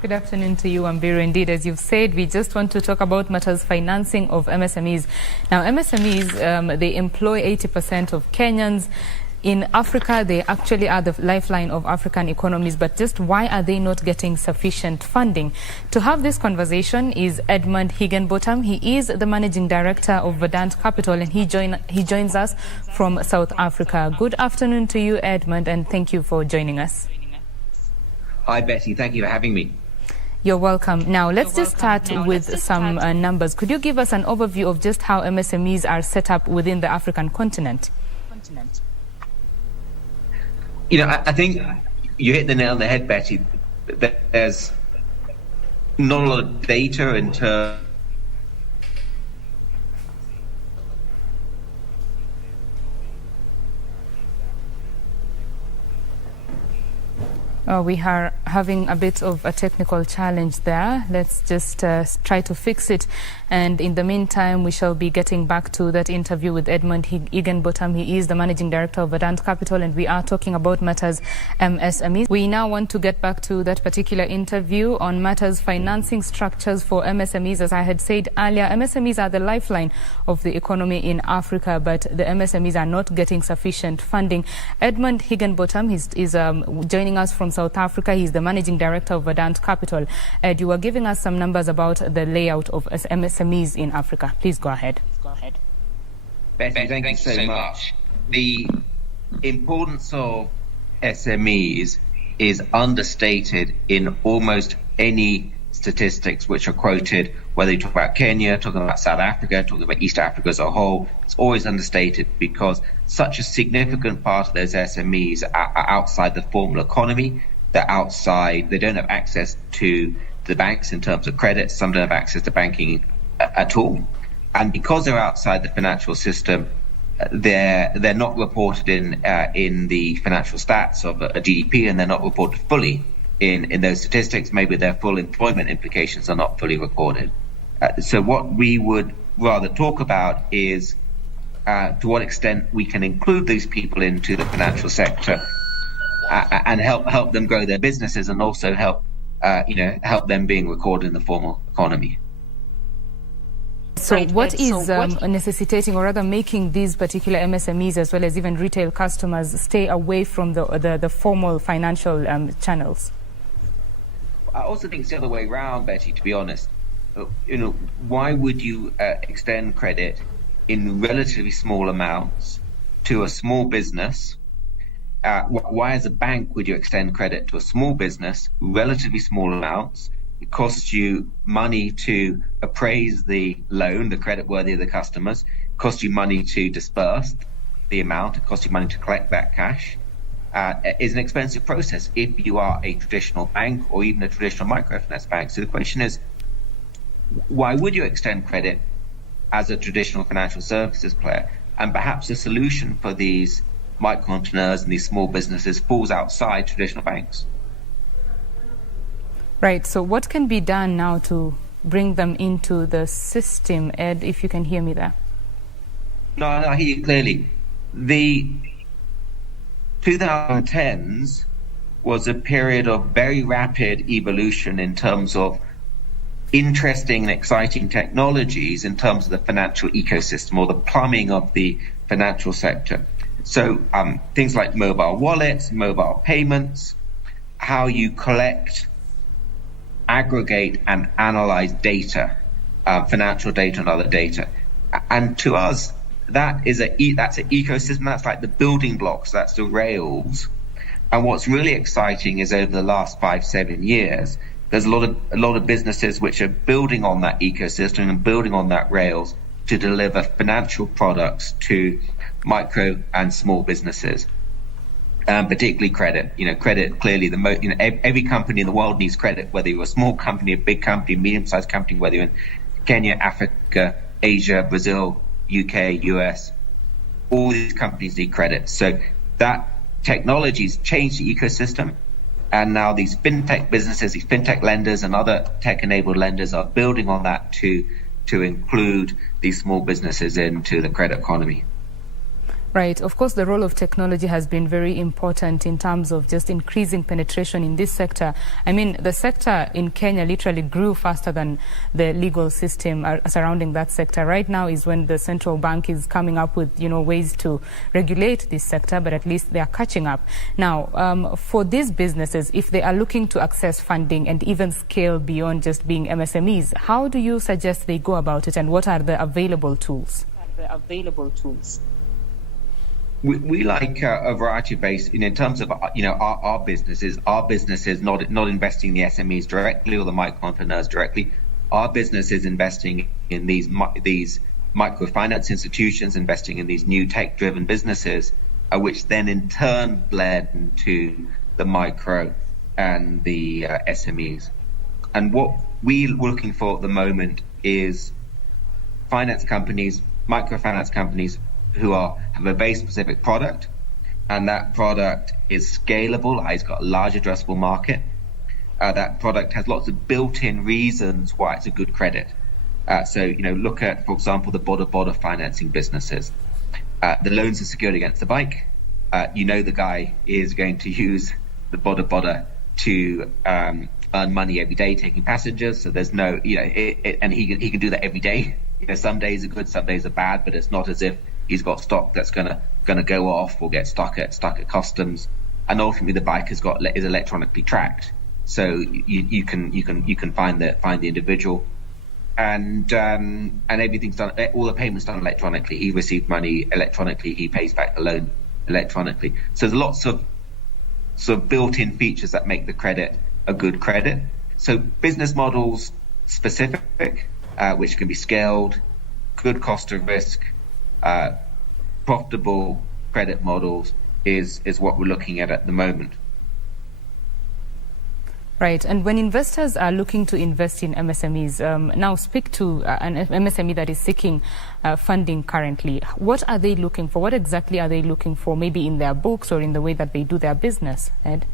Good afternoon to you, Ambiru. Indeed, as you've said, we just want to talk about matters financing of MSMEs. Now, MSMEs, they employ 80% of Kenyans. In Africa, they actually are the lifeline of African economies, but just why are they not getting sufficient funding? To have this conversation is Edmund Higenbottam. He is the managing director of Verdant Capital, and he joins us from South Africa. Good afternoon to you, Edmund, and thank you for joining us. Hi, Betty. Thank you for having me. You're welcome. Now, let's just start with some numbers. Could you give us an overview of just how MSMEs are set up within the African continent? You know, I think you hit the nail on the head, Betty. There's not a lot of data in terms. We are having a bit of a technical challenge there. Let's just try to fix it. And in the meantime, we shall be getting back to that interview with Edmund Higenbottam. He is the managing director of Verdant Capital, and we are talking about matters MSMEs. We now want to get back to that particular interview on matters financing structures for MSMEs. As I had said earlier, MSMEs are the lifeline of the economy in Africa, but the MSMEs are not getting sufficient funding. Edmund Higenbottam is joining us from South Africa. He's the managing director of Verdant Capital. Ed, you were giving us some numbers about the layout of MSMEs in Africa. Please go ahead. Betty, thank you so much. The importance of SMEs is understated in almost any statistics which are quoted, whether you talk about Kenya, talking about South Africa, talking about East Africa as a whole. It's always understated because such a significant part of those SMEs are outside the formal economy. They're outside, they don't have access to the banks in terms of credit. Some don't have access to banking at all. And because they're outside the financial system, they're not reported in the financial stats of a GDP, and they're not reported fully in those statistics. Maybe their full employment implications are not fully recorded. So what we would rather talk about is to what extent we can include these people into the financial sector and help them grow their businesses, and also help them being recorded in the formal economy. So what is necessitating, or rather making, these particular MSMEs as well as even retail customers stay away from the formal financial channels? I also think it's the other way around, Betty, to be honest. Why would you extend credit in relatively small amounts to a small business? Why as a bank would you extend credit to a small business, relatively small amounts? It costs you money to appraise the loan, the creditworthy of the customers. It costs you money to disperse the amount. It costs you money to collect that cash. Is an expensive process if you are a traditional bank or even a traditional microfinance bank. So the question is, why would you extend credit as a traditional financial services player? And perhaps the solution for these micro entrepreneurs and these small businesses falls outside traditional banks. Right. So what can be done now to bring them into the system? Ed, if you can hear me there. No, I hear you clearly. The 2010s was a period of very rapid evolution in terms of interesting and exciting technologies in terms of the financial ecosystem, or the plumbing of the financial sector. So things like mobile wallets, mobile payments, how you collect, aggregate and analyze data, financial data and other data. And to us, that's an ecosystem. That's like the building blocks, that's the rails. And what's really exciting is over the last 5-7 years, there's a lot of businesses which are building on that ecosystem and building on that rails to deliver financial products to micro and small businesses, particularly credit. Credit clearly every company in the world needs credit, whether you're a small company, a big company, medium-sized company, whether you're in Kenya, Africa, Asia, Brazil, UK, US. All these companies need credit. So that technology's changed the ecosystem, and now these fintech businesses, these fintech lenders and other tech-enabled lenders are building on that to include these small businesses into the credit economy. Right. Of course, the role of technology has been very important in terms of just increasing penetration in this sector. I mean, the sector in Kenya literally grew faster than the legal system surrounding that sector. Right now is when the central bank is coming up with, ways to regulate this sector, but at least they are catching up. Now, for these businesses, if they are looking to access funding and even scale beyond just being MSMEs, how do you suggest they go about it, and what are the available tools? We like a variety of base in terms of our businesses. Our business is not investing in the SMEs directly or the micro entrepreneurs directly. Our business is investing in these microfinance institutions, investing in these new tech-driven businesses, which then in turn blend into the micro and the SMEs. And what we're looking for at the moment is finance companies, microfinance companies who have a very specific product, and that product is scalable. It's got a large addressable market. That product has lots of built-in reasons why it's a good credit. So look at, for example, the border financing businesses. The loans are secured against the bike. The guy is going to use the border to earn money every day taking passengers. So there's no, and he can do that every day. Some days are good, some days are bad, but it's not as if he's got stock that's gonna go off or get stuck at customs. And ultimately, the bike is electronically tracked, so you can find the individual, and everything's done. All the payments done electronically. He received money electronically. He pays back the loan electronically. So there's lots of sort of built-in features that make the credit a good credit. So business models specific, which can be scaled, good cost of risk. Profitable credit models is what we're looking at the moment. Right. And when investors are looking to invest in MSMEs, now speak to an MSME that is seeking funding currently. What are they looking for? What exactly are they looking for, maybe in their books or in the way that they do their business, Ed?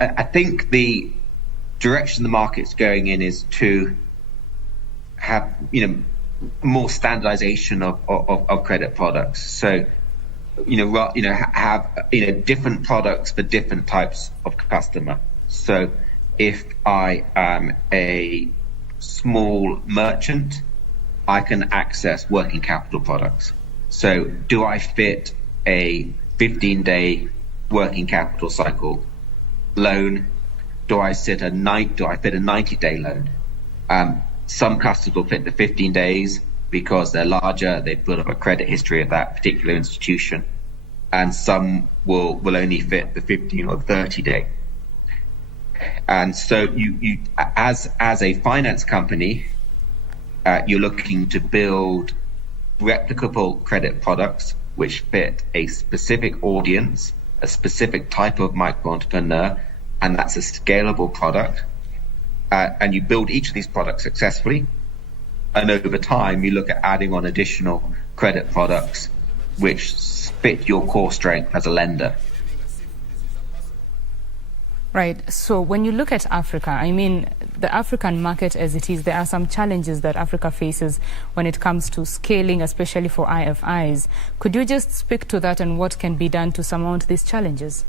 I think the direction the market's going in is to have more standardization of credit products. So have different products for different types of customer. So if I am a small merchant, I can access working capital products. So do I fit a 15-day working capital cycle loan? Do I fit a 90-day loan? Some customers will fit the 15 days because they're larger, they've built up a credit history of that particular institution, and some will only fit the 15 or 30-day. And so you as a finance company, you're looking to build replicable credit products which fit a specific audience, a specific type of micro entrepreneur, and that's a scalable product. And you build each of these products successfully, and over time you look at adding on additional credit products which fit your core strength as a lender. Right. So when you look at Africa, I mean, the African market as it is, there are some challenges that Africa faces when it comes to scaling, especially for IFIs. Could you just speak to that and what can be done to surmount these challenges?